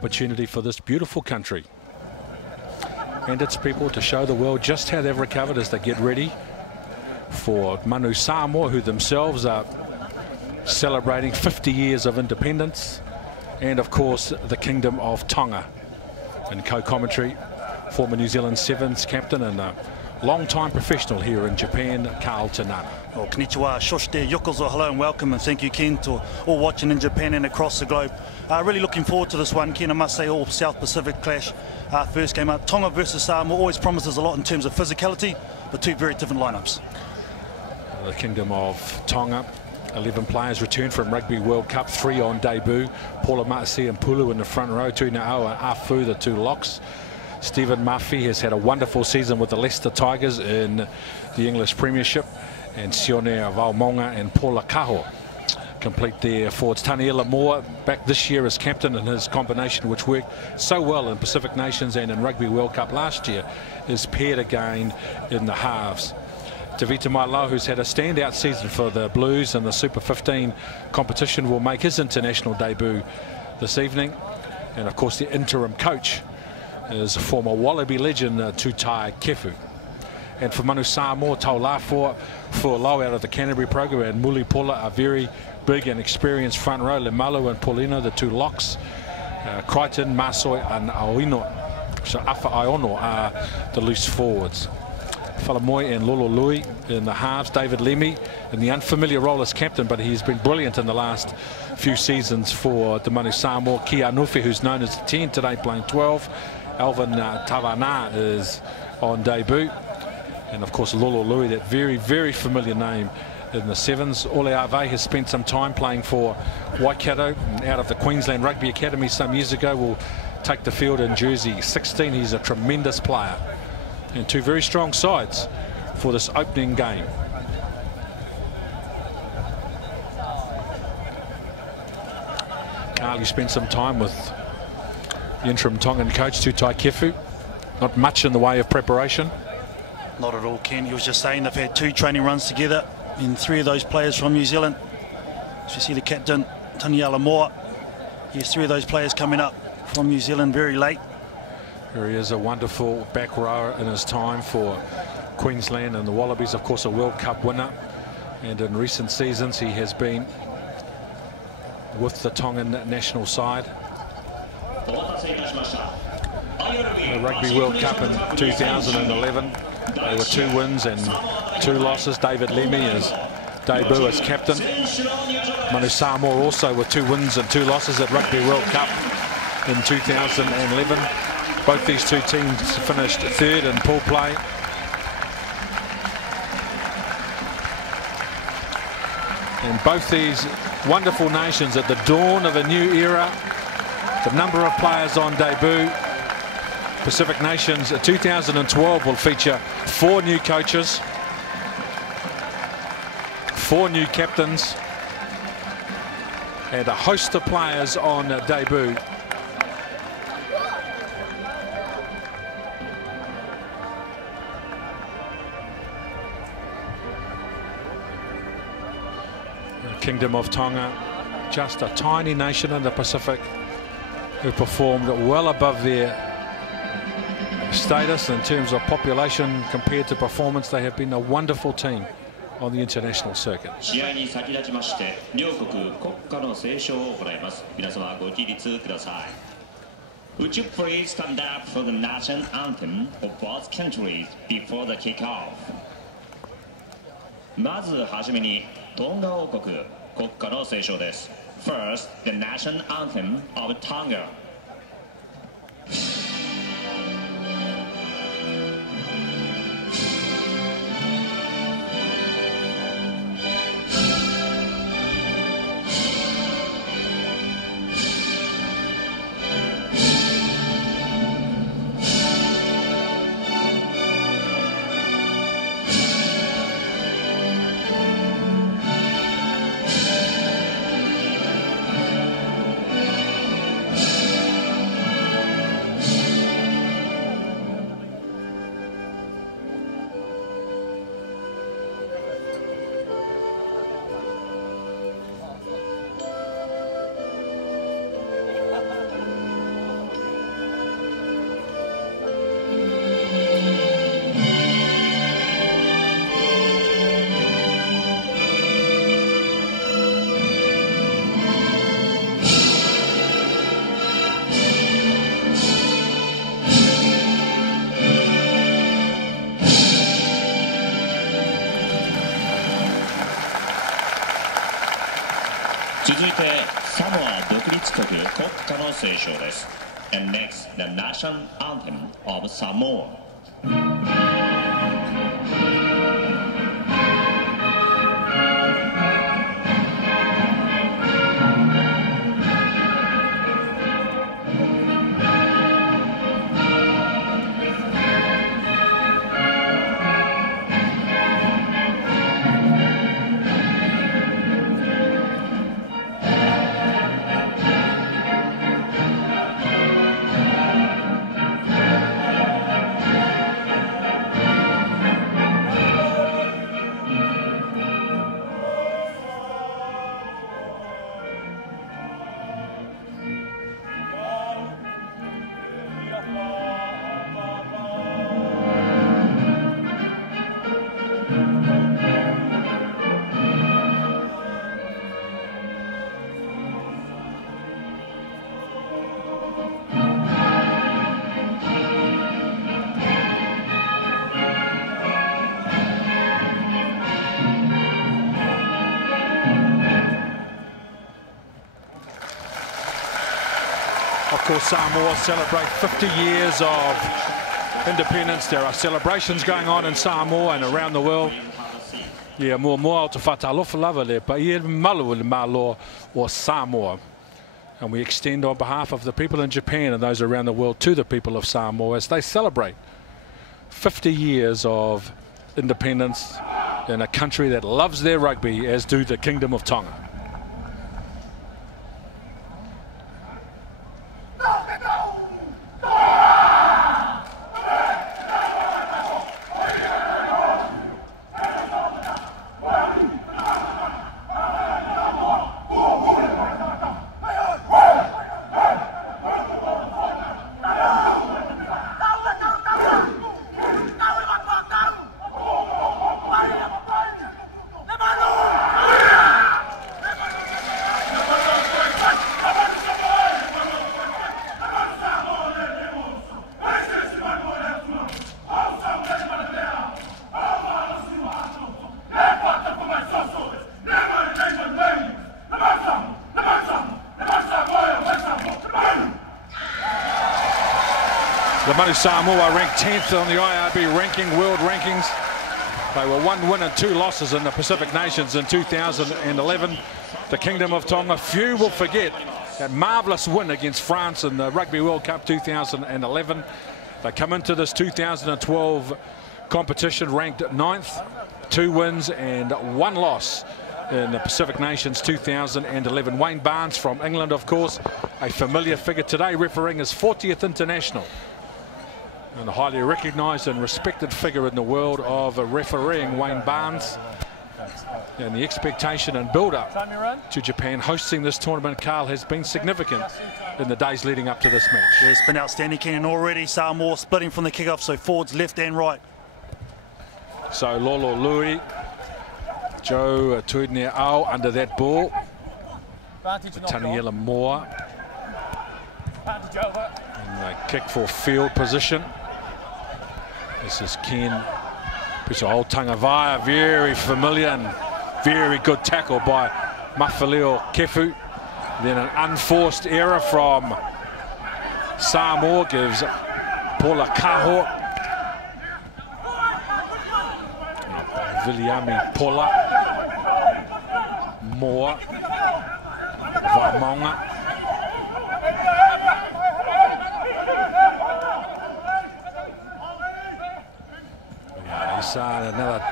opportunity for this beautiful country and its people to show the world just how they've recovered as they get ready for Manu Samoa, who themselves are celebrating 50 years of independence, and of course the Kingdom of Tonga. And co-commentary, former New Zealand Sevens captain and a long-time professional here in Japan, Carl Tanana. Well, konnichiwa, shoshite, yokozo, hello and welcome, and thank you, Ken, to all watching in Japan and across the globe. Really looking forward to this one, Ken. I must say, all South Pacific clash first came out. Tonga versus Samoa always promises a lot in terms of physicality, but two very different lineups. The Kingdom of Tonga, 11 players returned from Rugby World Cup, 3 on debut. Paula Matasi and Pulu in the front row, Tuna'au and Afu, the two locks. Stephen Murphy has had a wonderful season with the Leicester Tigers in the English Premiership, and Sione Valmonga and Paula Kaho complete their forwards. Taniela Moore back this year as captain, and his combination, which worked so well in Pacific Nations and in Rugby World Cup last year, is paired again in the halves. Tavita Mailau, who's had a standout season for the Blues in the Super 15 competition, will make his international debut this evening. And of course the interim coach is former Wallaby legend Tutai Kefu. And for Manu Samoa, Taulafo for Lau out of the Canterbury program, and Muli Pola, a very big and experienced front row. Lemalu and Paulino, the two locks. Crichton, Masoi and Aoino, so Afa Aono are the loose forwards. Falamoy and Lolo Lui in the halves. David Lemmy in the unfamiliar role as captain, but he's been brilliant in the last few seasons for the Manu Samoa. Kia Nufi, who's known as 10 today, playing 12. Alvin Tavana is on debut. And of course Lolo Lui, that very, very familiar name in the sevens. Ole Ave has spent some time playing for Waikato out of the Queensland Rugby Academy some years ago. Will take the field in jersey 16. He's a tremendous player. And two very strong sides for this opening game. Carl, you spent some time with the interim Tongan coach, Tutai Kefu. Not much in the way of preparation. Not at all, Ken. He was just saying they've had 2 training runs together, and 3 of those players from New Zealand. So you see the captain, Taniela Moore. He has 3 of those players coming up from New Zealand very late. Here he is, a wonderful back rower in his time for Queensland and the Wallabies, of course a World Cup winner, and in recent seasons he has been with the Tongan national side. The Rugby World Cup in 2011, they were 2 wins and 2 losses. David Lemmy is debut as captain. Manu Samoa also with 2 wins and 2 losses at Rugby World Cup in 2011. Both these 2 teams finished 3rd in pool play. And both these wonderful nations at the dawn of a new era. The number of players on debut. Pacific Nations 2012 will feature 4 new coaches, 4 new captains, and a host of players on debut. Kingdom of Tonga, just a tiny nation in the Pacific who performed well above their status in terms of population compared to performance. They have been a wonderful team on the international circuit. Would you please stand up for the national anthem of both countries before the kickoff? まずはじめにトンガ王国国歌の斉唱です。First, the national anthem of Tonga. 曲国歌の斉唱です。And next, the national anthem of Samoa. Of course, Samoa celebrate 50 years of independence. There are celebrations going on in Samoa and around the world. Yeah, more o te whatalofa lava le, pa ia malu le malo o Samoa. And we extend on behalf of the people in Japan and those around the world to the people of Samoa as they celebrate 50 years of independence in a country that loves their rugby, as do the Kingdom of Tonga. The Manu Samoa ranked 10th on the IRB ranking, world rankings. They were 1 win and 2 losses in the Pacific Nations in 2011. The Kingdom of Tonga, few will forget that marvellous win against France in the Rugby World Cup 2011. They come into this 2012 competition ranked 9th, 2 wins and 1 loss in the Pacific Nations 2011. Wayne Barnes from England, of course, a familiar figure today, refereeing his 40th international. And a highly recognised and respected figure in the world of refereeing, Wayne Barnes. And the expectation and build-up to Japan hosting this tournament, Carl, has been significant in the days leading up to this match. Yeah, it's been outstanding, Ken, and already Samoa splitting from the kick-off, so forwards left and right. So Lolo Lui, Joe Tuidnea-Au under that ball. Taniela Moore. And they kick for field position. This is Ken Old Tangavaia, very familiar and very good tackle by Mafaleo Kefu. Then an unforced error from Samoa gives Paula Kaho. Viliami Paula. Moore. Vaimonga. Another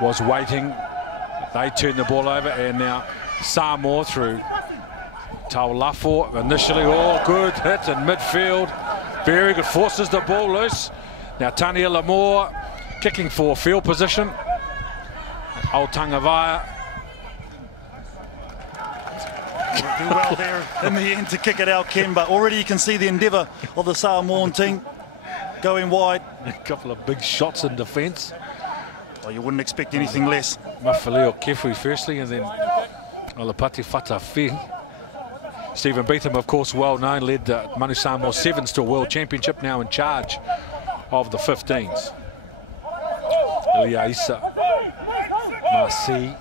was waiting. They turned the ball over, and now Samoa through Taulafo initially. Oh, good hit in midfield. Very good, forces the ball loose. Now Tania Lamour kicking for field position. Old Tangavaia. Do well there in the end to kick it out, Ken, but already you can see the endeavour of the Samoan team going wide. A couple of big shots in defence. Well, you wouldn't expect anything less. Mafaleo Kefu firstly, and then Olapati Fatafi. Stephen Beetham, of course, well known, led Manu Samoa Sevens to a World Championship, now in charge of the 15s. Eliaisa Marci.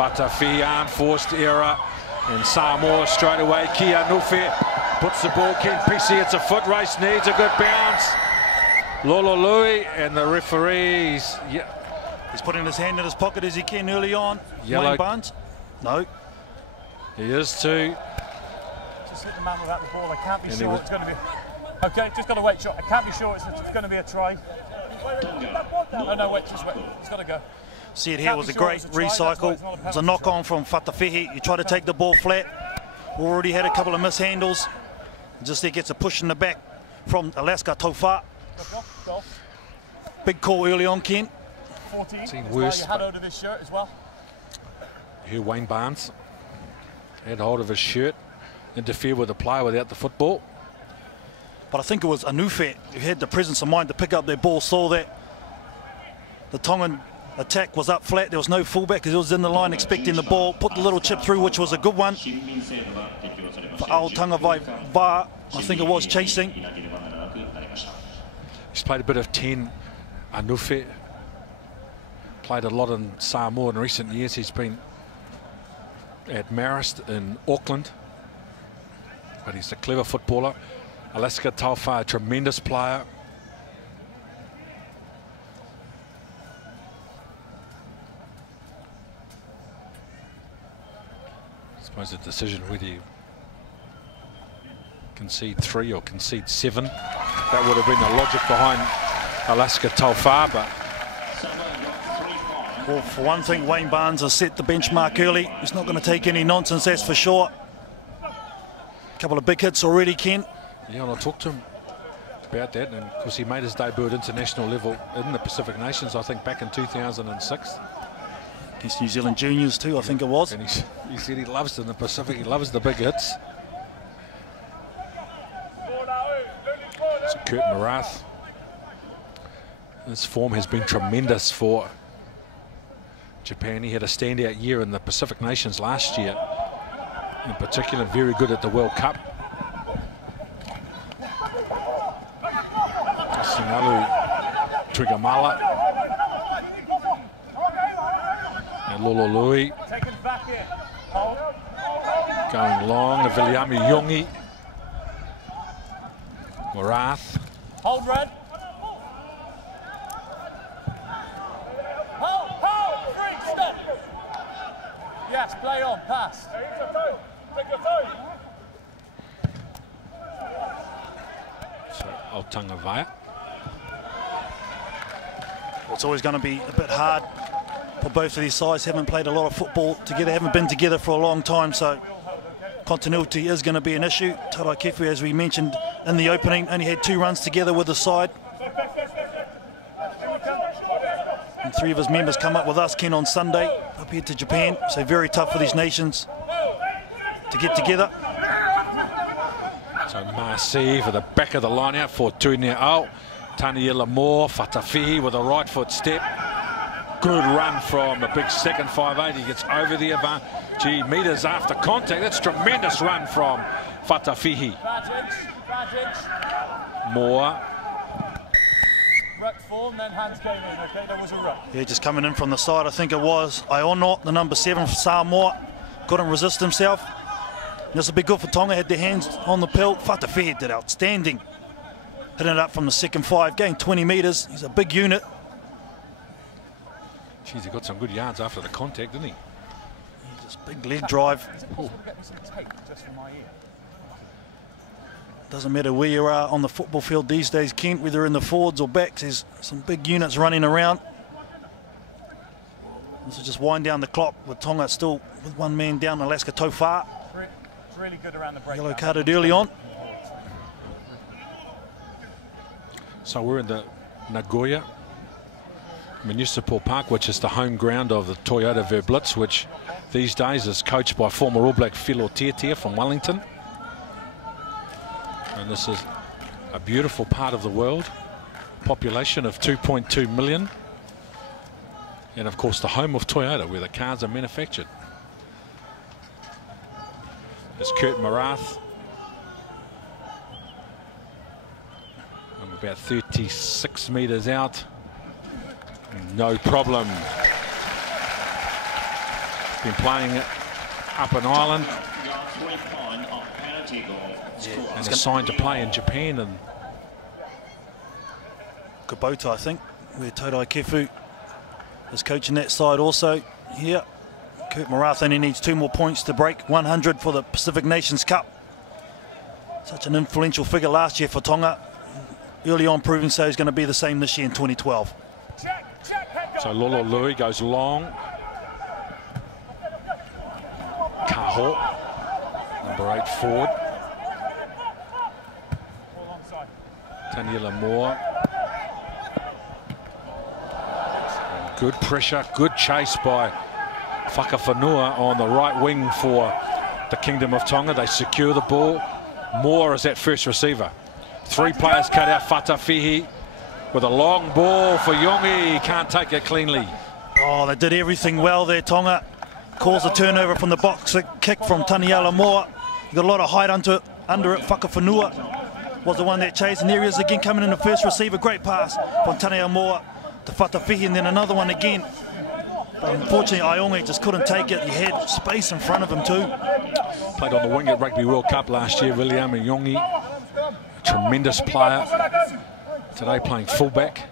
Fatafi, unforced error. And Samoa straight away. Kia Nufe puts the ball. Ken Pisi, it's a foot race, needs a good bounce. Lololui and the referees. Yeah. He's putting his hand in his pocket as he can early on. Yellow. Wayne Barnes. No. He is too. Just hit the man without the ball. I can't be sure it's going to be. Okay, just got to wait. Shot. I can't be sure it's going to be a try. No, wait, just wait. It's got to go. See it here was a great recycle. It was a knock on from Fatawhihi. You try to take the ball flat. Already had a couple of mishandles. Just there gets a push in the back from Alaska Tofa. Big call early on, Ken. 14. Seen worse. Had hold of his shirt as well. Here Wayne Barnes had hold of his shirt, interfered with the player without the football. But I think it was Anufe who had the presence of mind to pick up their ball, saw that the Tongan attack was up flat. There was no fullback because he was in the line expecting the ball, put the little chip through, which was a good one for Aotaga Va. I think it was chasing. He's played a bit of 10. Anufe played a lot in Samoa in recent years. He's been at Marist in Auckland, but he's a clever footballer. Alaska Taufa, a tremendous player. I suppose the decision whether you concede 3 or concede 7, that would have been the logic behind Alaska Taufa, but well, for one thing, Wayne Barnes has set the benchmark early. He's not going to take any nonsense, that's for sure. A couple of big hits already, Ken. Yeah, and I talked to him about that, and of course he made his debut at international level in the Pacific Nations, I think back in 2006. Against New Zealand Juniors too, I think it was. And he said he loves in the Pacific, he loves the big hits. So Kurt Marath, his form has been tremendous for Japan. He had a standout year in the Pacific Nations last year, in particular very good at the World Cup. Sinalu Trigamala and Lololui going long. Viliami Yongi, Marath. Hold red. Hold, free, stop. Yes, play on, pass. So Aotaga Vaea. It's always going to be a bit hard for both of these sides. Haven't played a lot of football together, haven't been together for a long time, so continuity is going to be an issue. Tarai Kefu, as we mentioned in the opening, only had 2 runs together with the side. And 3 of his members come up with us, Ken, on Sunday, up here to Japan, so very tough for these nations to get together. So Marcy for the back of the line out for Tunea'au. Taniela Moore, Fatafihi with a right foot step. Good run from a big second 5'8". He gets over the advance. Gee, metres after contact. That's tremendous run from Fatafihi. Moore. Ruck form, then hands came in, okay? There was a ruck. Yeah, just coming in from the side, I think it was Iono, the number 7 for Samoa. Couldn't resist himself. This will be good for Tonga, had their hands on the pill. Fatafihi did outstanding. Hitting it up from the second 5, gained 20 metres. He's a big unit. Jeez, he got some good yards after the contact, didn't he? Just big leg drive. Doesn't matter where you are on the football field these days, Kent, whether in the forwards or backs, there's some big units running around. This is just wind down the clock with Tonga still with 1 man down, Alaska Tofa. It's really good around the break. Yellow carded early on. So we're in the Nagoya Municipal Park, which is the home ground of the Toyota Verblitz, which these days is coached by former All Black Philo Tiatia from Wellington. And this is a beautiful part of the world, population of 2.2 million. And of course the home of Toyota, where the cars are manufactured. There's Kurt Marath. I'm about 36 metres out. No problem. Been playing up in Ireland. And assigned to play in Japan. And Kubota, I think, where Todai Kefu is coaching that side also. Here, Kurt Marath only needs 2 more points to break 100 for the Pacific Nations Cup. Such an influential figure last year for Tonga. Early on proving so he's going to be the same this year in 2012. So Lolo Lui goes long. Kaho, number 8 forward. Taniela Moore. And good pressure, good chase by Whakawhanua on the right wing for the Kingdom of Tonga. They secure the ball. Moore is that first receiver. 3 players cut out. Fatawhihi with a long ball for Yongi. He can't take it cleanly. Oh, they did everything well there, Tonga. Calls a turnover from the box, a kick from Taniela Moore. He got a lot of height under it. Whakawhanua was the one that chased, and there he is again coming in the first receiver. Great pass from Taniela Moore to Fatawhihi, and then another one again. But unfortunately, Iongi just couldn't take it. He had space in front of him too. Played on the wing at Rugby World Cup last year, William Yongi. A tremendous player. Today playing fullback.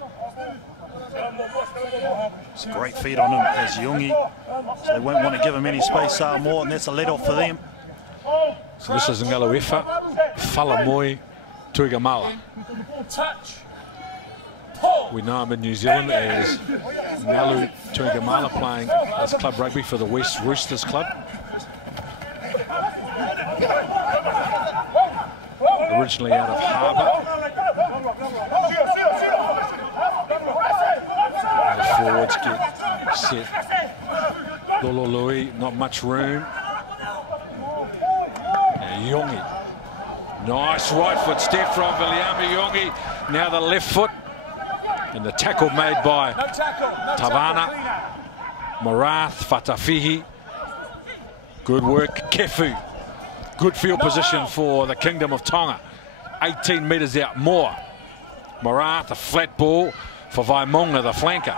It's a great feed on him as Yongi. So they won't want to give him any space, Samoa, and that's a let-off for them. So this is Ngaluefa, Falamoi, Tuigamala. We know him in New Zealand as Ngalu Tuigamala, playing as club rugby for the West Roosters Club. Originally out of Harbour. The forwards get set. Lolo Lui, not much room. And Yongi. Nice right foot step from Viliami Yongi. Now the left foot. And the tackle made by Tavana, Marath, Fatawhihi. Good work, Kefu. Good field position for the Kingdom of Tonga. 18 metres out more. Marath, a flat ball for Vaimonga, the flanker.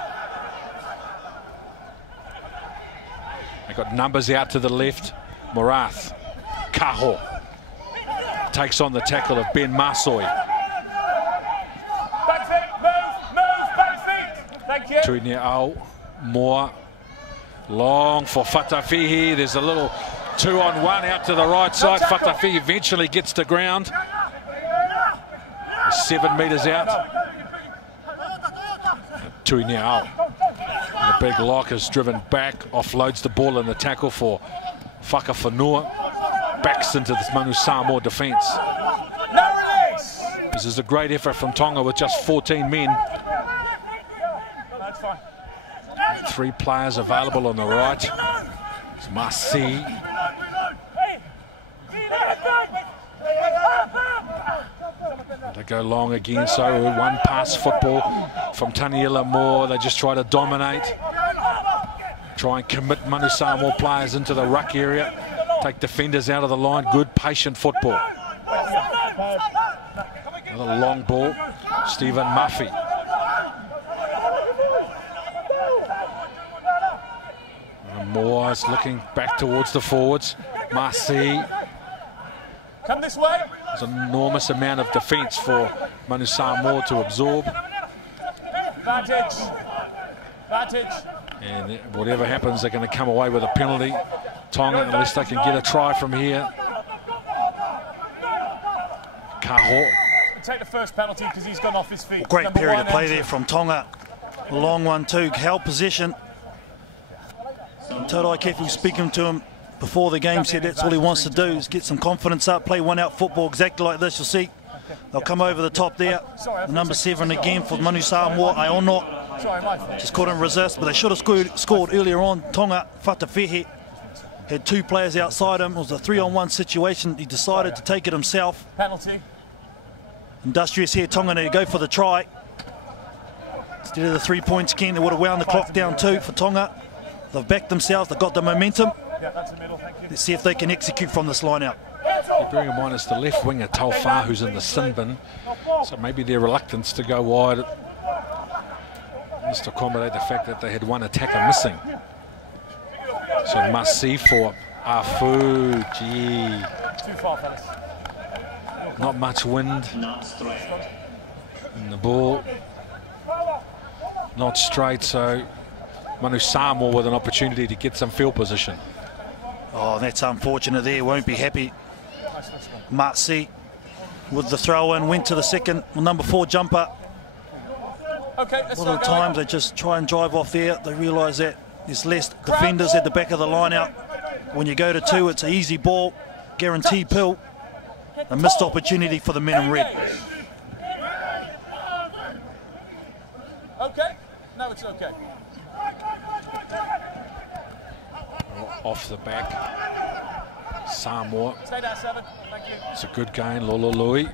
They got numbers out to the left. Marath, Kaho. Takes on the tackle of Ben Masoi. Tui Ao, Moore, long for Fatawhihi. There's a little 2-on-1 out to the right side. Fatawhihi eventually gets to ground. 7 metres out. Tui Ao. The big lock is driven back, offloads the ball in the tackle for Whakawhanua. Backs into this Manu Samoa defence. This is a great effort from Tonga with just 14 men. 3 players available on the right. It's Masi. They go long again, so 1 pass football from Taniela Moore. They just try to dominate. Try and commit Manu Samoa players into the ruck area. Take defenders out of the line. Good, patient football. Another long ball. Stephen Muffy. Moore is looking back towards the forwards. Masi. Come this way. There's an enormous amount of defence for Manu Samoa to absorb. Vantage. And whatever happens, they're going to come away with a penalty. Tonga, unless they can get a try from here. Kaho. Take the first penalty because he's gone off his feet. Great period of play there from Tonga. A long one too, held possession. Todai Kefu speaking to him before the game said that's all he wants to do is get some confidence up, play one-out football exactly like this. You'll see they'll come over the top there. The number 7 again for Manu Samoa, Iono. Just couldn't resist, but they should have scored earlier on. Tonga, Fatawhihi had 2 players outside him. It was a 3-on-1 situation. He decided to take it himself. Penalty. Industrious here, Tonga to go for the try. Instead of the 3 points again, they would have wound the clock down too for Tonga. They've backed themselves, they've got the momentum. Yeah, that's the middle, thank you. Let's see if they can execute from this line out. Bearing in mind it's the left winger, Taufa, who's in the sin bin. So maybe their reluctance to go wide must accommodate the fact that they had 1 attacker missing. So must see for Afu. Gee. Too far, fellas. Not much wind. Not straight. And the ball not straight, so Manu Samoa with an opportunity to get some field position. Oh, that's unfortunate there. Won't be happy. Matsi with the throw in, went to the second, number 4 jumper. Okay, A lot of the times they just try and drive off there. They realise that there's less defenders at the back of the line out. When you go to 2, it's an easy ball, guaranteed pill. A missed opportunity for the men in red. Okay. No, it's okay. Off the back, Samoa. Stay down, 7. Thank you. It's a good gain, Lolo Lui.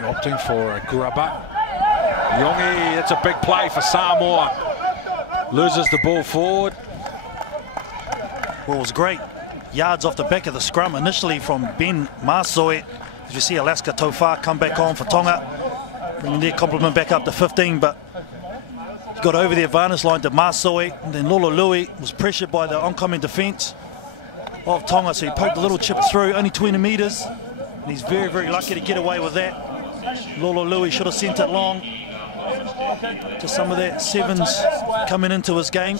Opting for a grubber. Yongi, it's a big play for Samoa. Loses the ball forward. Well, it was great. Yards off the back of the scrum initially from Ben Masoi. As you see Alaska Tofa come back on for Tonga. Bringing their complement back up to 15, but he got over the advantage line to Masoi. And then Lolo Lui was pressured by the oncoming defence of Tonga, so he poked a little chip through, only 20 metres. And he's very, very lucky to get away with that. Lolo Lui should have sent it long to some of that 7s coming into his game.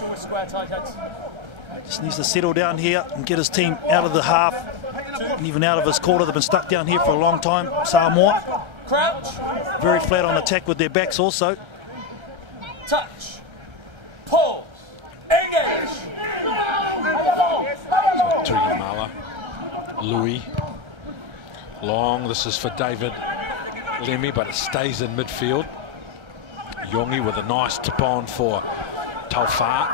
Just needs to settle down here and get his team out of the half and even out of his quarter. They've been stuck down here for a long time. Samoa very flat on attack with their backs also. Touch. Pause. Engage. Tuigamala, Louis, long, this is for David Lemmy, but it stays in midfield. Yongi with a nice tip on for Taufa.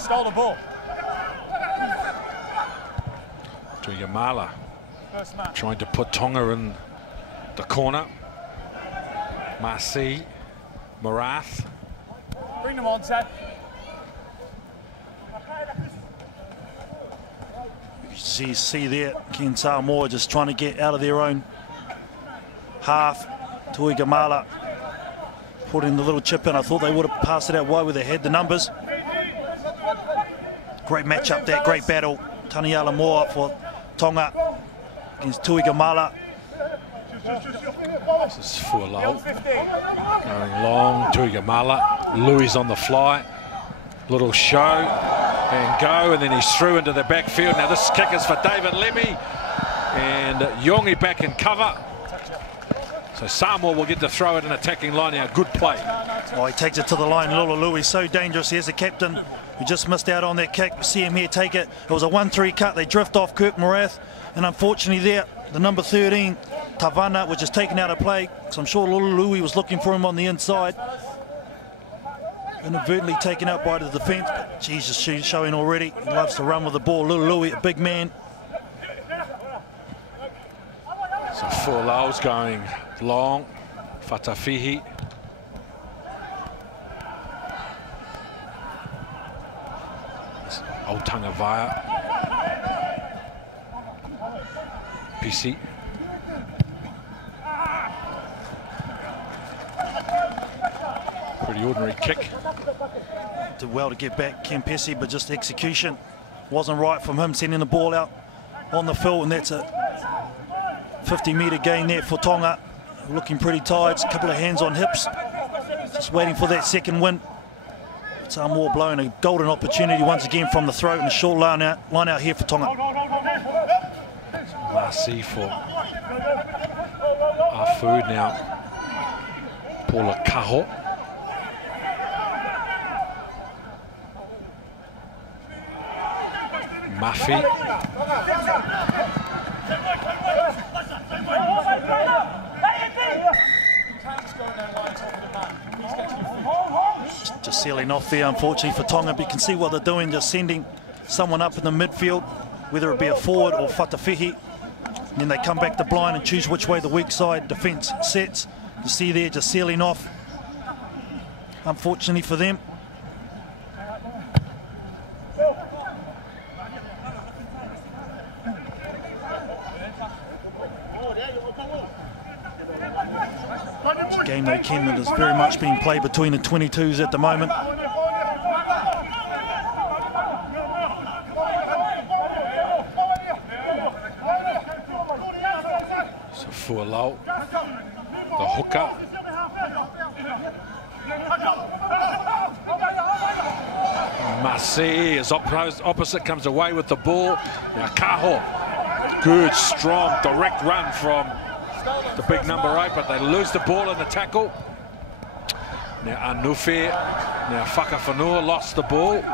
Stole the ball. Tuigamala trying to put Tonga in the corner. Marci, Marath. Bring them on, Ted. You see there, Ken Samoa just trying to get out of their own half. Tuigamala putting the little chip in. I thought they would have passed it out wide where they had the numbers. Great matchup there, great battle. Taniala Moa for Tonga against Tuigamala. This is Fualau going long. Tuigamala, Louis on the fly. Little show and go, and then he's through into the backfield. Now this kick is for David Lemmy, and Yongi back in cover. So Samoa will get to throw it in attacking line now. Good play. Oh, he takes it to the line. Lolo Lui, so dangerous. Here's the captain who just missed out on that kick. We see him here take it. It was a 1-3 cut. They drift off Kirk Morath, and unfortunately there, the number 13, Tavana, was just taken out of play. So I'm sure Lolo Lui was looking for him on the inside. Inadvertently taken out by the defence. Jesus, she's showing already. He loves to run with the ball. Lolo Lui, a big man. So Fualau's going long. Fatafihi. Old Tangavaya. PC. Pretty ordinary kick. Did well to get back Ken Pesci, but just execution wasn't right from him, sending the ball out on the field, and that's a 50-metre gain there for Tonga. Looking pretty tired, a couple of hands on hips, just waiting for that second win. Samoa blowing a golden opportunity once again from the throat, and a short line out here for Tonga. Marci for our food now. Paula Kaho. Mafi. Just sealing off there, unfortunately, for Tonga. But you can see what they're doing, just sending someone up in the midfield, whether it be a forward or Fatafihi. And then they come back to blind and choose which way the weak side defence sets. You see there, just sealing off, unfortunately for them. Game though, Ken, that is very much being played between the 22s at the moment. Fualau, the hooker. Masi is opposite, comes away with the ball. Now Kaho, good, strong, direct run from the big number 8, but they lose the ball in the tackle. Now Anufe, now Whakawhanua lost the ball,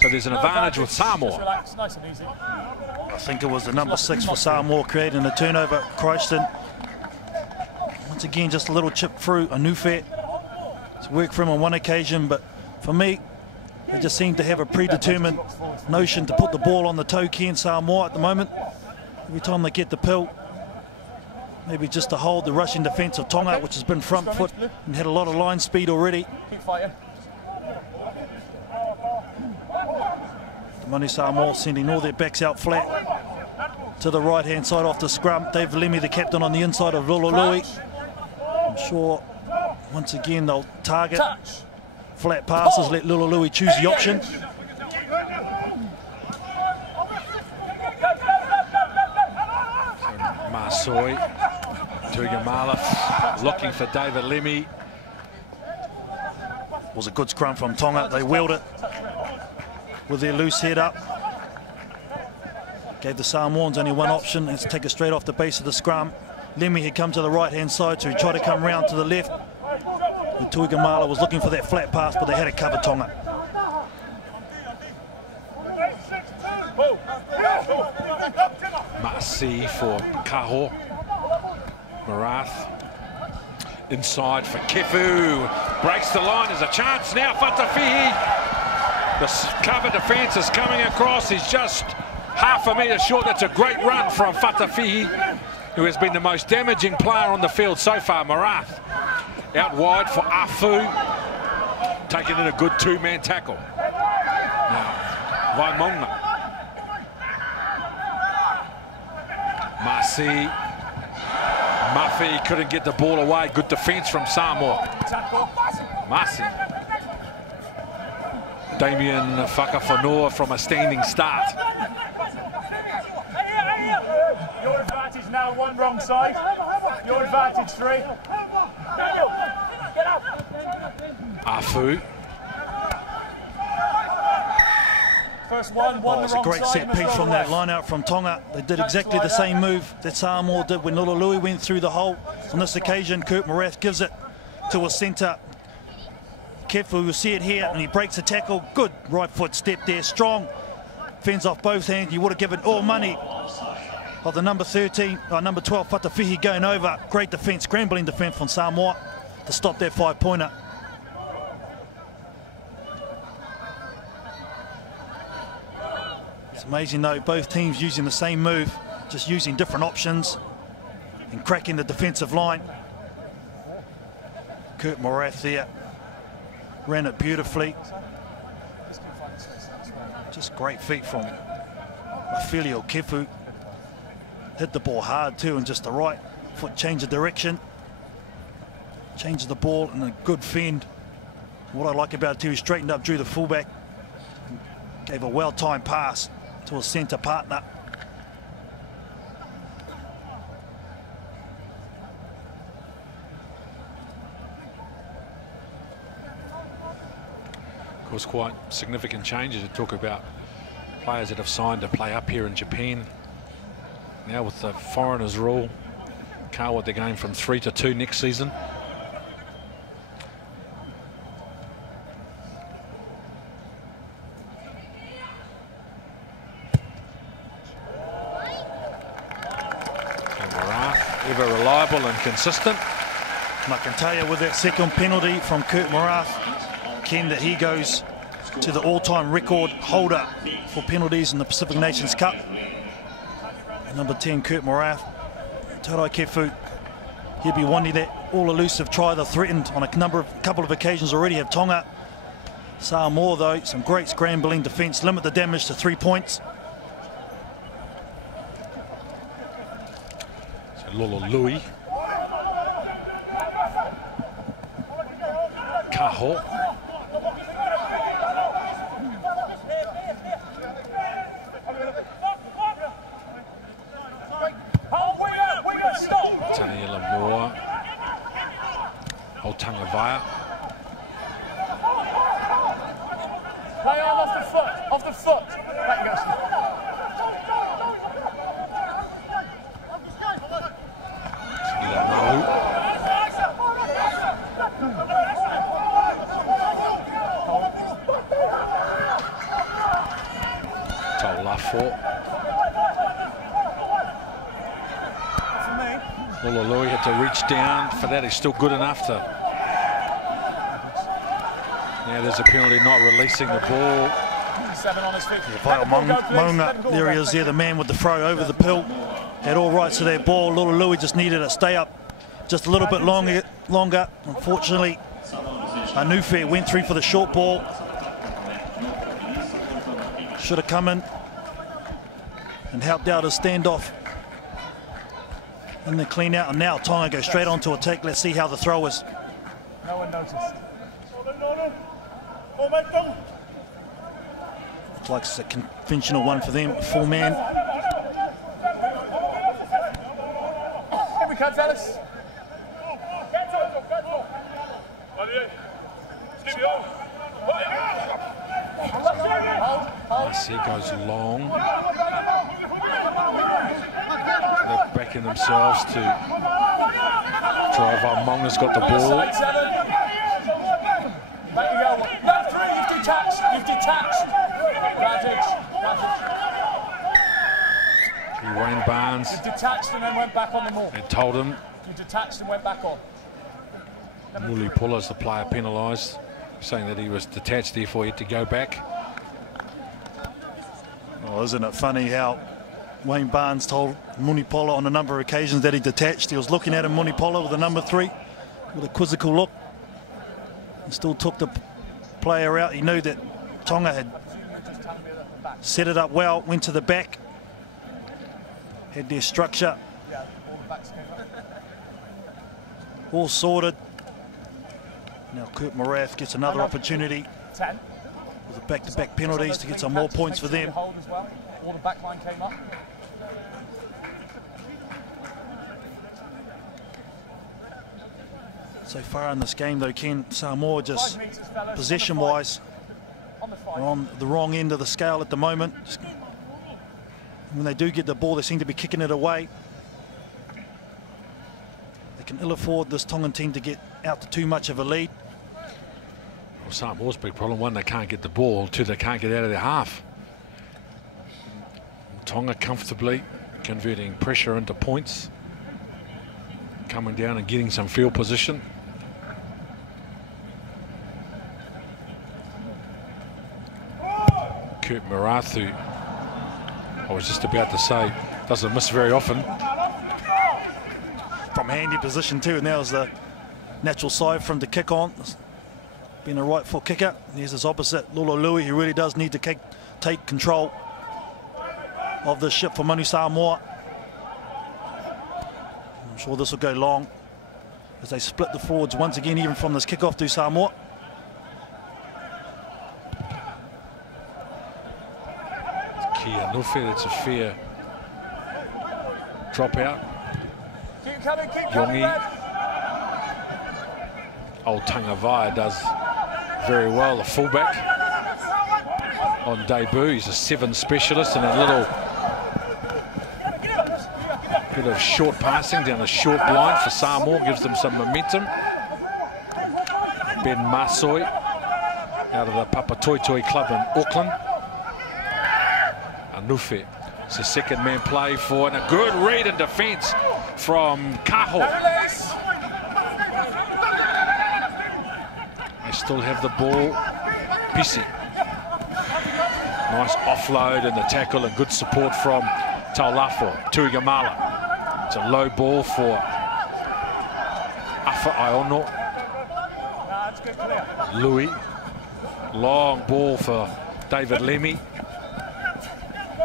so there's an advantage with Samoa. Nice and easy. I think it was the number 6 for Samoa creating the turnover. Christian. Once again, just a little chip through Anufe. It's worked for him on one occasion, but for me, they just seem to have a predetermined notion to put the ball on the toe, Ken Samoa at the moment. Every time they get the pill, maybe just to hold the rushing defence of Tonga, which has been front foot and had a lot of line speed already. Keep fighting. The Manu Samoa sending all their backs out flat to the right-hand side off the scrum. Dave Lemmy, the captain, on the inside of Lololui. I'm sure, once again, they'll target flat passes, let Lololui choose the option. Masoi, Tuigamala looking for David Lemmy. Was a good scrum from Tonga. They wheeled it with their loose head up. Gave the Samoans only one option. Let's take it straight off the base of the scrum. Lemmy had come to the right-hand side, so he tried to come round to the left. And Tuigamala was looking for that flat pass, but they had it covered, Tonga. Masi for Kaho. Marath inside for Kefu. Breaks the line. There's a chance now. Fatafihi. The cover defence is coming across. He's just half a metre short. That's a great run from Fatafihi, who has been the most damaging player on the field so far. Marath out wide for Afu. Taking in a good two-man tackle. Now, Vaimonga. Masi. Muffy couldn't get the ball away. Good defence from Samoa. Masi. Damien Whakawhanua from a standing start. Your advantage now, one wrong side. Your advantage 3. Afu. First one, It was a great set piece from that line out from Tonga. They did exactly the same move that Samoa did when Lololui went through the hole. On this occasion, Kurt Morath gives it to a centre. Kefu, you'll see it here, and he breaks the tackle. Good right foot step there, strong. Fends off both hands. You would have given all money of the number 12, Fatafihi going over. Great defence, scrambling defence from Samoa to stop that 5-pointer. It's amazing though, both teams using the same move, just using different options and cracking the defensive line. Kurt Morath there, ran it beautifully. Just great feet from Ophelio Kefu. Hit the ball hard too, and just the right foot change of direction. Changes the ball and a good fend. What I like about it too, he straightened up, drew the fullback, gave a well-timed pass to a centre partner. Of course, quite significant changes. You talk about players that have signed to play up here in Japan. Now with the foreigners rule, Kawa they're going from 3 to 2 next season. Ever reliable and consistent. And I can tell you with that second penalty from Kurt Morath, Ken, that he goes to the all-time record holder for penalties in the Pacific Nations Cup. And number 10, Kurt Morath. Tarai Kefu, he'll be wanting that all-elusive try. They're threatened on a couple of occasions already have Tonga. Samoa though, some great scrambling defence, limit the damage to 3 points. Lololui. Kaho. Taniela Moore. Old Tonga Vaya. Play arm off the foot, off the foot. Back you go. Malu. Taulafo. Louis had to reach down for that. He's still good enough to. Now there's a penalty not releasing the ball. 7 on his feet. Maunga, there he is there, the man with the throw over the pill. Had all rights to that ball. Little Louis just needed to stay up just a little bit longer. Unfortunately, Anufe went through for the short ball. Should have come in and helped out his standoff in the clean out. And now Tonga goes straight on to attack. Let's see how the throw is. No one noticed. Looks like it's a conventional one for them, full man. Here we come, fellas. He goes long. They're backing themselves to drive on. Maunga's got the ball. Back you go. No, 3, you've detached. You've detached. Advantage. Wayne Barnes. You detached and then went back on the ball. They told him. You detached and went back on. Muli Pula's the player penalised, saying that he was detached, therefore he had to go back. Oh, isn't it funny how Wayne Barnes told Munipola on a number of occasions that he detached. He was looking at him, Munipola, with the number 3, with a quizzical look. He still took the player out. He knew that Tonga had set it up well, went to the back, had their structure all sorted. Now Kurt Morath gets another opportunity 10. with the back-to-back penalties to get some more points for them. All the back line came up. So far in this game, though, Ken, Samoa just possession-wise on the wrong end of the scale at the moment. When they do get the ball, they seem to be kicking it away. They can ill afford this Tongan team to get out to too much of a lead. Well, Samoa's big problem: 1, they can't get the ball; 2, they can't get out of their half. Tonga comfortably converting pressure into points, coming down and getting some field position. Kurt Marathu, I was just about to say, doesn't miss very often. From handy position too, and now is the natural side from the kick on. Being a right foot kicker. There's his opposite, Lolo Louis, who really does need to take control of the ship for Manu Samoa. I'm sure this will go long as they split the forwards once again, even from this kickoff to Samoa. Kia Nufe, it's a fair dropout. Keep coming, keep coming. Yongi. Old Tonga Vaya does very well, the fullback on debut. He's a 7 specialist and a little bit of short passing down the short line for Samoa, gives them some momentum. Ben Masoi out of the Papatoetoi club in Auckland. Anufe, it's a second man play for, and a good read in defence from Kaho. They still have the ball. Pisi. Nice offload and the tackle and good support from Taulafo. Tuigamala. It's a low ball for Afa Iono. Louis. Long ball for David Lemmy,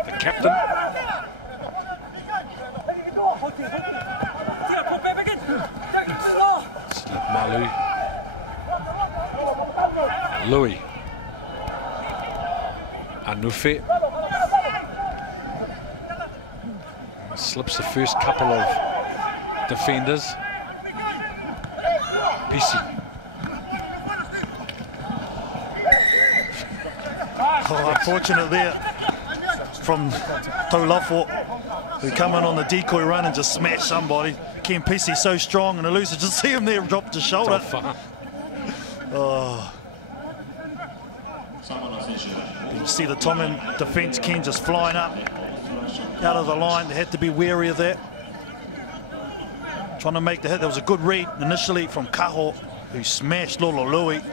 the captain. Slip Malu. Louis. Anufe. Slips the first couple of defenders. Pisi. Oh, unfortunate there from Taulafo, who come in on the decoy run and just smash somebody. Ken Pisi so strong and elusive. Just see him there drop his shoulder. Oh. You see the Tongan defence, Ken, just flying up out of the line. They had to be wary of that. Trying to make the hit. There was a good read initially from Kaho, who smashed Lololui.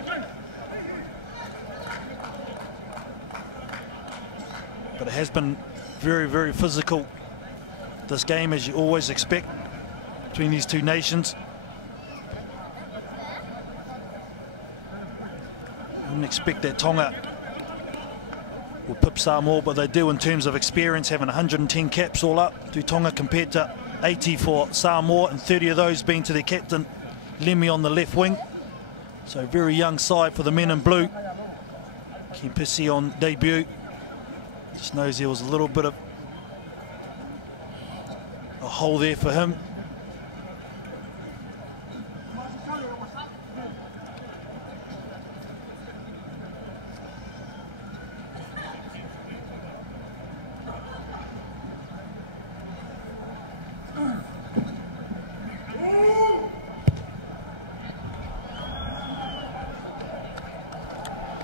But it has been very, very physical, this game, as you always expect between these two nations. I wouldn't expect that Tonga will pip Samoa, but they do in terms of experience, having 110 caps all up to Tonga compared to 80 for Samoa, and 30 of those being to their captain, Lemmy, on the left wing. So very young side for the men in blue. Ken Pisi on debut. Just knows there was a little bit of a hole there for him.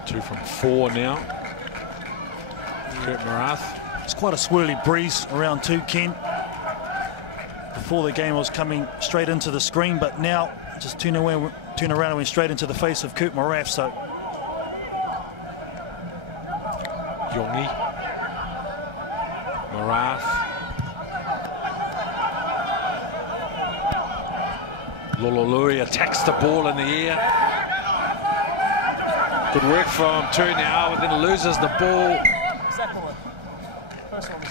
Two from four now. Kurt Marath. It's quite a swirly breeze around 2, Ken. Before the game was coming straight into the screen, but now just turn around and went straight into the face of Kurt Marath. So Yongi. Marath. Lololui attacks the ball in the air. Good work from Turnau, and then loses the ball.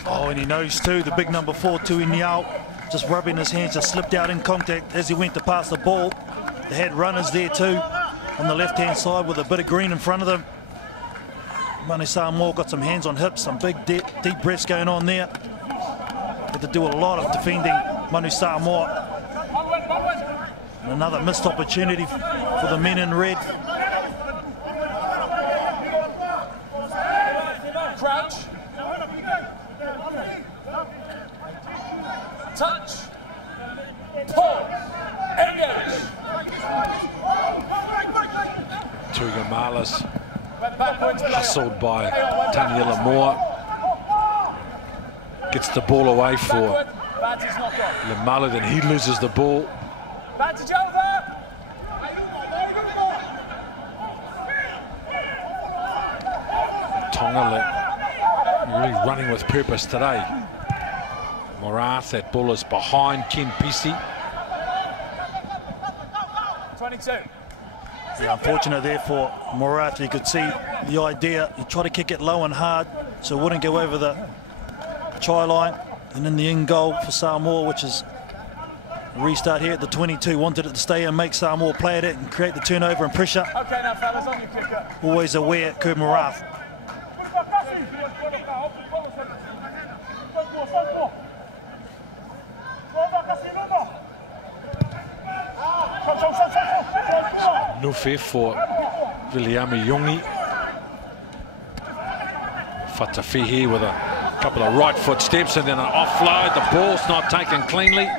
Oh, and he knows too, the big number 4, Tui Niao, just rubbing his hands, just slipped out in contact as he went to pass the ball. They had runners there too on the left-hand side with a bit of green in front of them. Manu Samoa got some hands on hips, some big deep breaths going on there. Had to do a lot of defending Manu Samoa. And another missed opportunity for the men in red. Crouch. Touch. Pull. Engage. Tugamalas hustled by Taniela Moore. Gets the ball away for Lemalu, then he loses the ball. Tonga really running with purpose today. Morath, that ball is behind Ken Pisi. 22. Yeah, unfortunate there for Morath. You could see the idea. He tried to kick it low and hard so it wouldn't go over the try line. And in the in goal for Samoa, which is a restart here at the 22. Wanted it to stay and make Samoa play at it and create the turnover and pressure. Okay, now fellas, on your kicker. Always aware, Kurt Morath. Nufe for Viliami Yongi. Fatafihi with a couple of right foot steps and then an offload. The ball's not taken cleanly.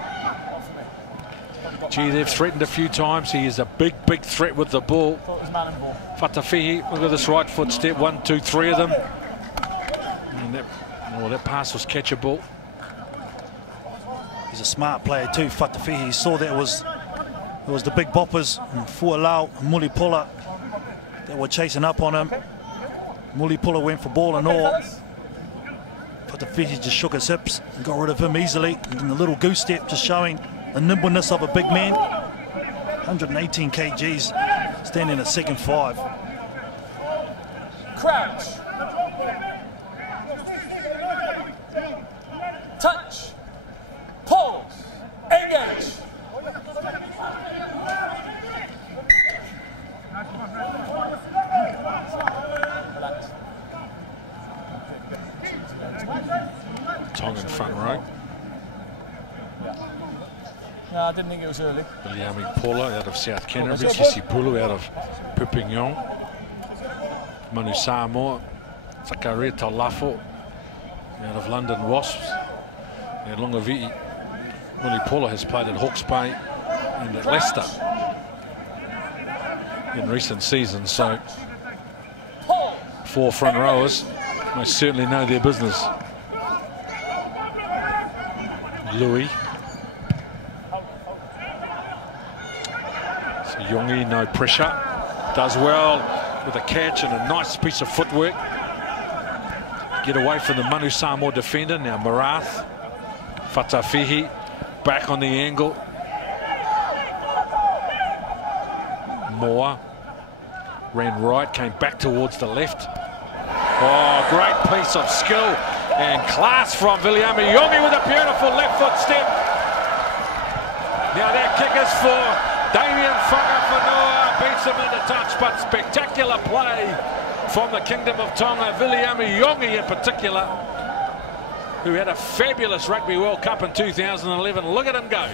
Gee, they've threatened a few times. He is a big, big threat with the ball. Fatafihi, look at this right foot step. 1, 2, 3 of them. And that pass was catchable. He's a smart player too, Fatafihi. He saw that it was the big boppers, Fualau and Mulipula, that were chasing up on him. Mulipula went for ball and all. Fatafihi just shook his hips and got rid of him easily. And then the little goose step just showing the nimbleness of a big man. 118 kgs, standing at second 5. Crouch. Touch. Pause. Engage. Tongan front row. No, I didn't think it was early. Viliami Paula out of South Canterbury, Kisi Pulu out of Pupingong, Manu Samoa, Whakaria Taulafo out of London Wasps, and Longavi'i Muli Paula has played at Hawke's Bay and at Leicester in recent seasons, so 4 front rowers most certainly know their business. Louis. So Yongi, no pressure. Does well with a catch and a nice piece of footwork. Get away from the Manu Samoa defender. Now Marath. Fatafihi back on the angle. Moore ran right, came back towards the left. Oh, great piece of skill and class from Viliami Yongi with a beautiful left foot step. Now that kick is for Damien Whakawhanua, beats him into touch, but spectacular play from the Kingdom of Tonga. Viliami Yongi in particular, who had a fabulous Rugby World Cup in 2011. Look at him go.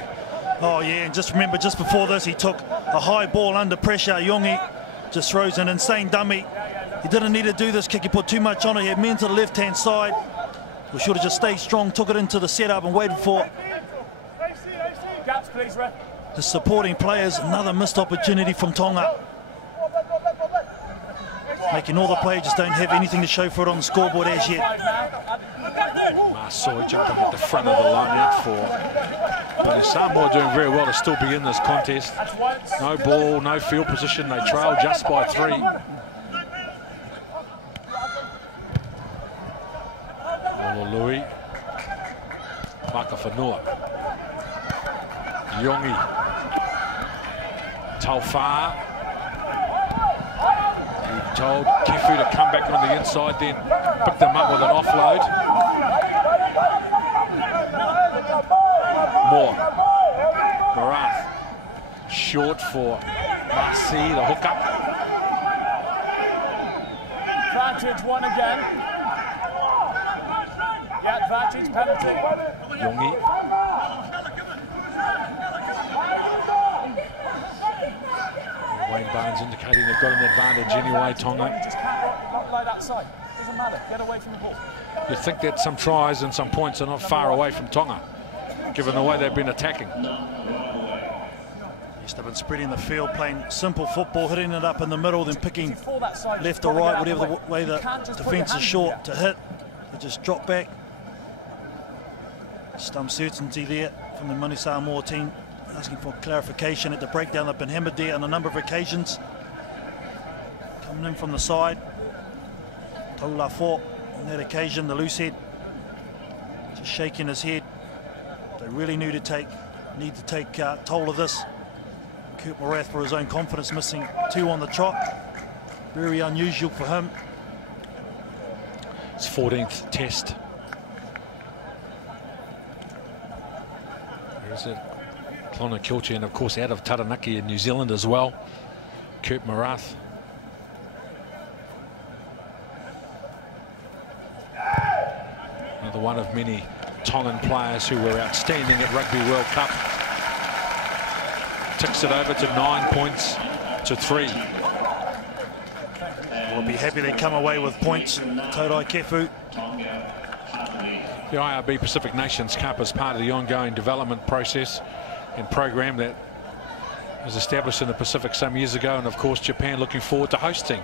Oh yeah, and just remember, just before this, he took a high ball under pressure. Yongi just throws an insane dummy. He didn't need to do this kick. He put too much on it. He had men to the left-hand side. We should have just stayed strong, took it into the setup and waited for the supporting players. Another missed opportunity from Tonga. Making all the players just don't have anything to show for it on the scoreboard as yet. Marsoy jumping at the front of the line-out for Manu Samoa, doing very well to still be in this contest. No ball, no field position. They trail just by 3. Louis, Whakawhanua, Yongi, Taufa. He told Kefu to come back on the inside, then pick them up with an offload. Moore, Marath, short for Marcy, the hookup. Advantage, one again. Yeah, advantage, penalty. Yongi. Wayne Barnes indicating they've got an advantage anyway, Tonga. You just can't play that side. Doesn't matter. Get away from the ball. You think that some tries and some points are not far away from Tonga, given the way they've been attacking. Yes, they've been spreading the field, playing simple football, hitting it up in the middle, then picking left or right, whatever the way the defence is short to hit. They just drop back. Some certainty there from the Manu Samoa team, asking for clarification at the breakdown. They've been hammered there on a number of occasions. Coming in from the side. Taulafo on that occasion, the loose head, just shaking his head. They really need to take toll of this. Kurt Morath, for his own confidence, missing 2 on the trot. Very unusual for him. It's 14th test. There's it. Clonakilty, and of course out of Taranaki in New Zealand as well. Kurt Morath. Another one of many Tongan players who were outstanding at Rugby World Cup. Ticks it over to 9 points to 3. We'll be happy they come away with points. Todai Kefu. The IRB Pacific Nations Cup is part of the ongoing development process and program that was established in the Pacific some years ago, and of course Japan looking forward to hosting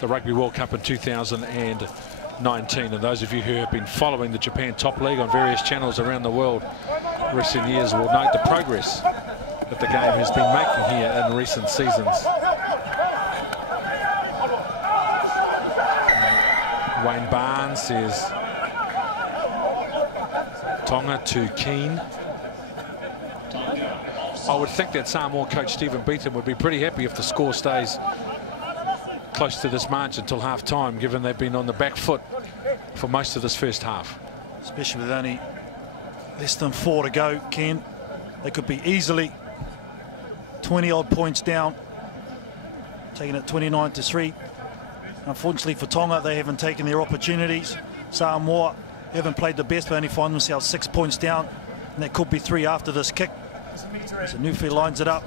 the Rugby World Cup in 2019. And those of you who have been following the Japan Top League on various channels around the world recent years will note the progress that the game has been making here in recent seasons. Wayne Barnes says Tonga too keen. I would think that Samoa coach Stephen Beetham would be pretty happy if the score stays close to this margin until half-time, given they've been on the back foot for most of this first half. Especially with only less than 4 to go, Ken. They could be easily 20-odd points down, taking it 29-3. Unfortunately for Tonga, they haven't taken their opportunities. Samoa haven't played the best, but only find themselves 6 points down, and that could be 3 after this kick. As Nufi lines it up.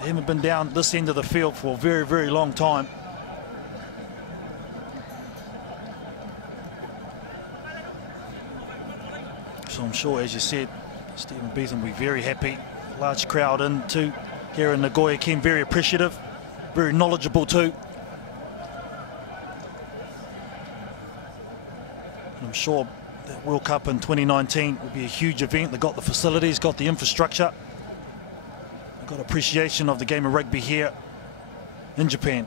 They haven't been down this end of the field for a very, very long time. So I'm sure, as you said, Stephen Beetham will be very happy. Large crowd in too here in Nagoya. Ken, very appreciative, very knowledgeable too. I'm sure that World Cup in 2019 will be a huge event. They've got the facilities, got the infrastructure. They've got appreciation of the game of rugby here in Japan.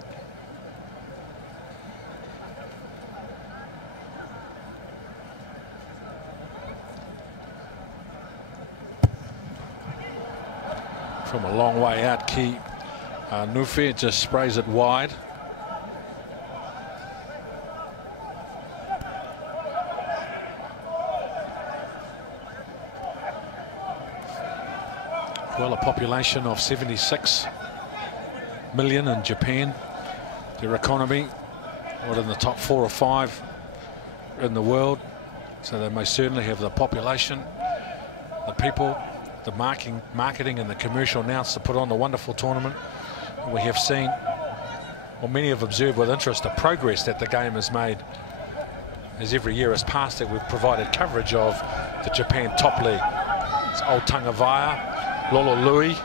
From a long way out, Ki Nufi just sprays it wide. Well, a population of 76 million in Japan. Their economy, what, in the top 4 or 5 in the world. So they most certainly have the population, the people, the marketing and the commercial announcements to put on the wonderful tournament. We have seen, well, many have observed with interest, the progress that the game has made as every year has passed that we've provided coverage of the Japan Top League. It's Old Tangawhia, Lololui,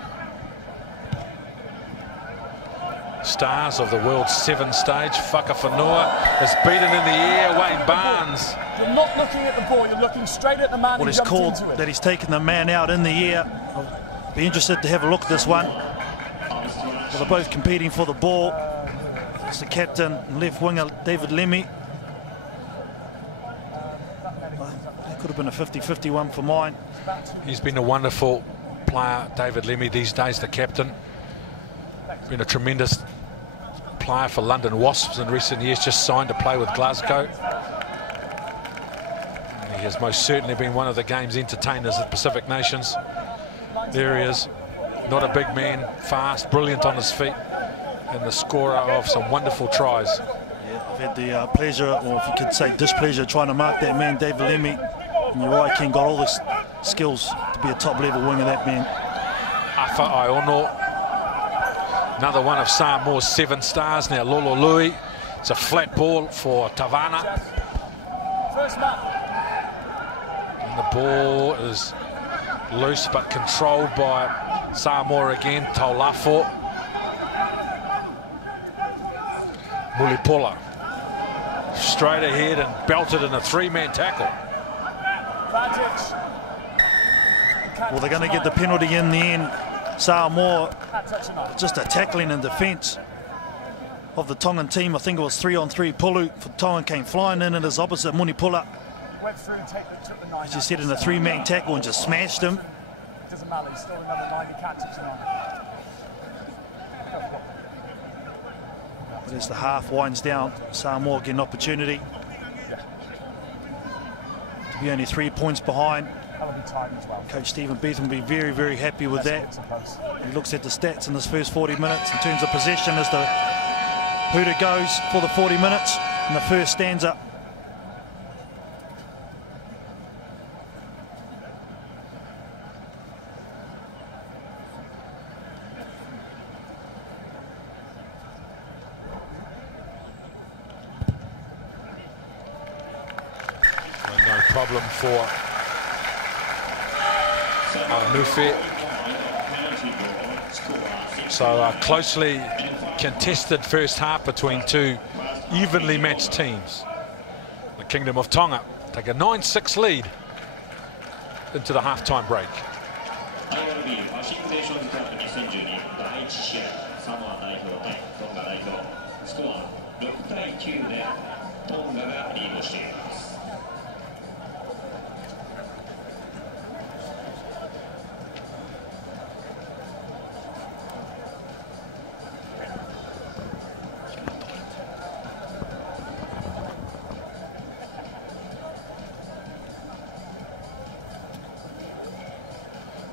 stars of the world's 7th stage. Whakawhenua is beaten in the air. Wayne Barnes. You're not looking at the ball, you're looking straight at the man who jumped called into it. That he's taken the man out in the air. I'll be interested to have a look at this one. Well, they're both competing for the ball. It's the captain and left winger, David Lemmy. That could have been a 50-50 one for mine. He's been a wonderful player, David Lemmy, these days, the captain. Been a tremendous player for London Wasps in recent years, just signed to play with Glasgow. And he has most certainly been one of the game's entertainers at Pacific Nations. There he is, not a big man, fast, brilliant on his feet, and the scorer of some wonderful tries. Yeah, I've had the pleasure, or if you could say displeasure, trying to mark that man, David Lemmy. And you're right, Ken, got all the skills to be a top-level winger, that man. Afa Aiono. Another one of Samoa's 7 stars now, Lololui. It's a flat ball for Tavana. And the ball is loose but controlled by Samoa again, Taulafo. Mulipola straight ahead and belted in a 3-man tackle. Well, they're going to get the penalty in the end. Samoa, just a tackling and defence of the Tongan team. I think it was 3-on-3. Pulu for Tongan came flying in at his opposite, Munipula. As you said, in a 3-man tackle and just smashed him. Doesn't matter, he's still another 9, he can't touch him on. But as the half winds down, Samoa get an opportunity to be only 3 points behind. Coach Stephen Beetham will be very, very happy with that. He looks at the stats in this first 40 minutes in terms of possession as the hooter goes for the 40 minutes in the first stanza. No problem for Nufi. So a closely contested first half between 2 evenly matched teams. The Kingdom of Tonga take a 9-6 lead into the halftime break.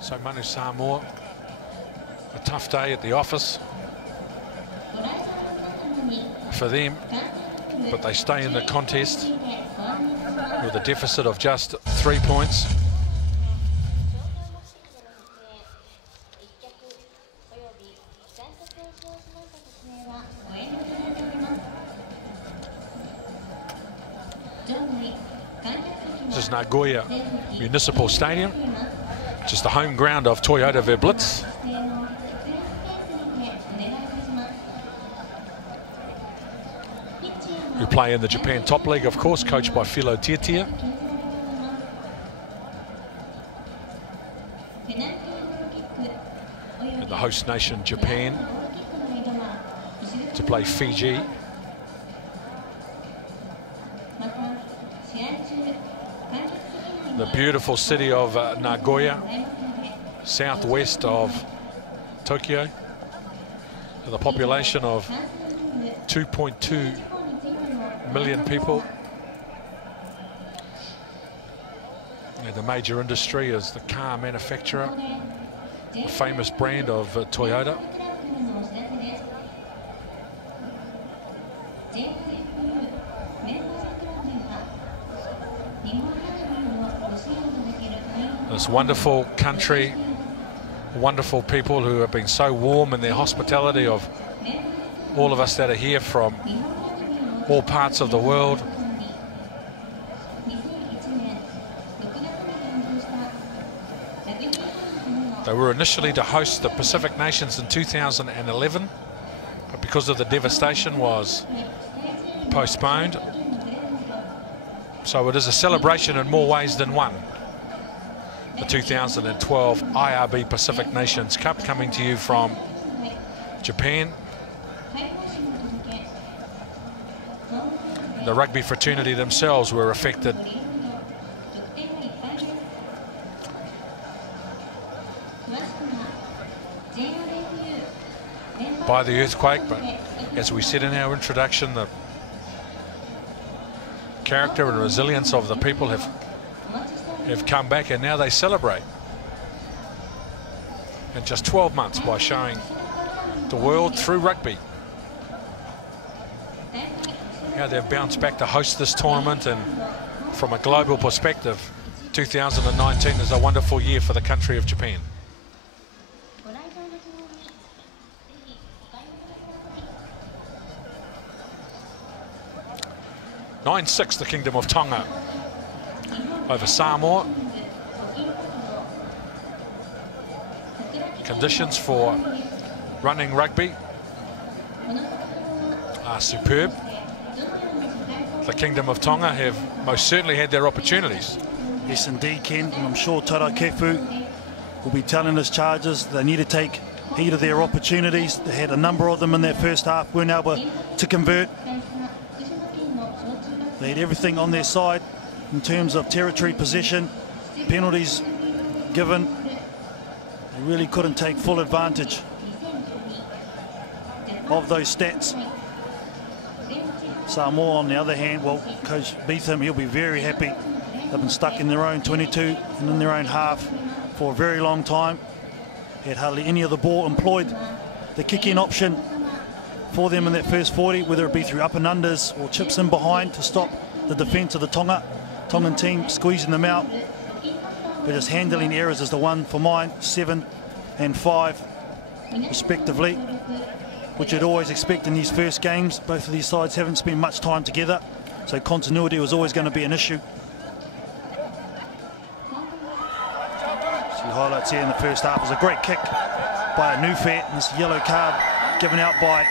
So Manu Samoa, a tough day at the office for them, but they stay in the contest with a deficit of just 3 points. is Nagoya Municipal Stadium, which is the home ground of Toyota Verblitz. Who play in the Japan Top League, of course, coached by Philo Tiatia. And the host nation, Japan, to play Fiji. The beautiful city of Nagoya, southwest of Tokyo, with a population of 2.2 million people. And the major industry is the car manufacturer, the famous brand of Toyota. This wonderful country, wonderful people who have been so warm in their hospitality of all of us that are here from all parts of the world. They were initially to host the Pacific Nations in 2011, but because of the devastation was postponed. So it is a celebration in more ways than one. The 2012 IRB Pacific Nations Cup coming to you from Japan. The rugby fraternity themselves were affected by the earthquake, but as we said in our introduction, the character and resilience of the people have come back, and now they celebrate in just 12 months by showing the world through rugby how they've bounced back to host this tournament. And from a global perspective, 2019 is a wonderful year for the country of Japan. 9-6 the Kingdom of Tonga over Samoa. Conditions for running rugby are superb. The Kingdom of Tonga have most certainly had their opportunities. Yes, indeed, Ken. And I'm sure Tara Kefu will be telling his charges they need to take heed of their opportunities. They had a number of them in their first half, weren't able to convert. They had everything on their side in terms of territory possession, penalties given. They really couldn't take full advantage of those stats. Samoa, on the other hand, well, Coach Beetham, he'll be very happy. They've been stuck in their own 22 and in their own half for a very long time. Had hardly any of the ball employed. The kick-in option for them in that first 40, whether it be through up and unders or chips in behind to stop the defence of the Tongan team, squeezing them out. But just handling errors is the one for mine, 7 and 5 respectively, which you'd always expect in these first games. Both of these sides haven't spent much time together, so continuity was always going to be an issue. See highlights here in the first half. It was a great kick by Anufe, and this yellow card given out by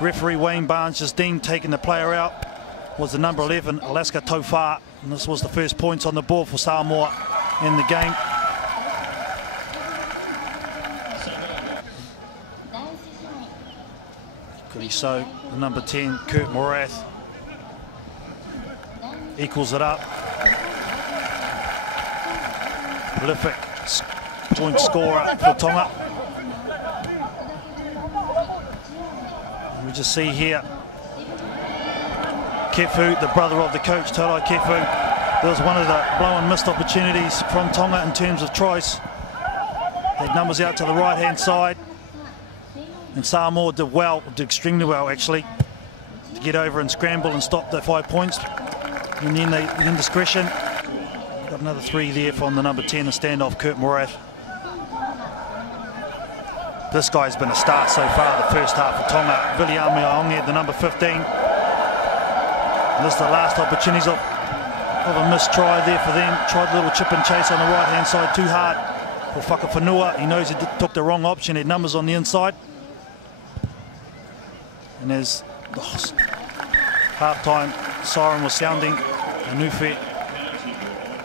referee Wayne Barnes, just deemed taking the player out, was the number 11, Alaska Tofa, and this was the first points on the board for Samoa in the game. Could he so, the number 10, Kurt Morath, equals it up. Prolific point scorer for Tonga. And we just see here Kefu, the brother of the coach, Taurai Kefu. There was one of the blow and missed opportunities from Tonga in terms of choice. Had numbers out to the right-hand side. And Samoa did well, did extremely well actually, to get over and scramble and stop the 5 points. And then the indiscretion. Got another 3 there from the number 10, a standoff, Kurt Morath. This guy's been a star so far the first half of Tonga. Viliame Aonge, the number 15. And this is the last opportunities of of a missed try there for them. Tried a little chip and chase on the right-hand side, too hard for Whakawhanua. He knows he took the wrong option, had numbers on the inside. And as the half-time siren was sounding, Anufe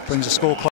brings the score close.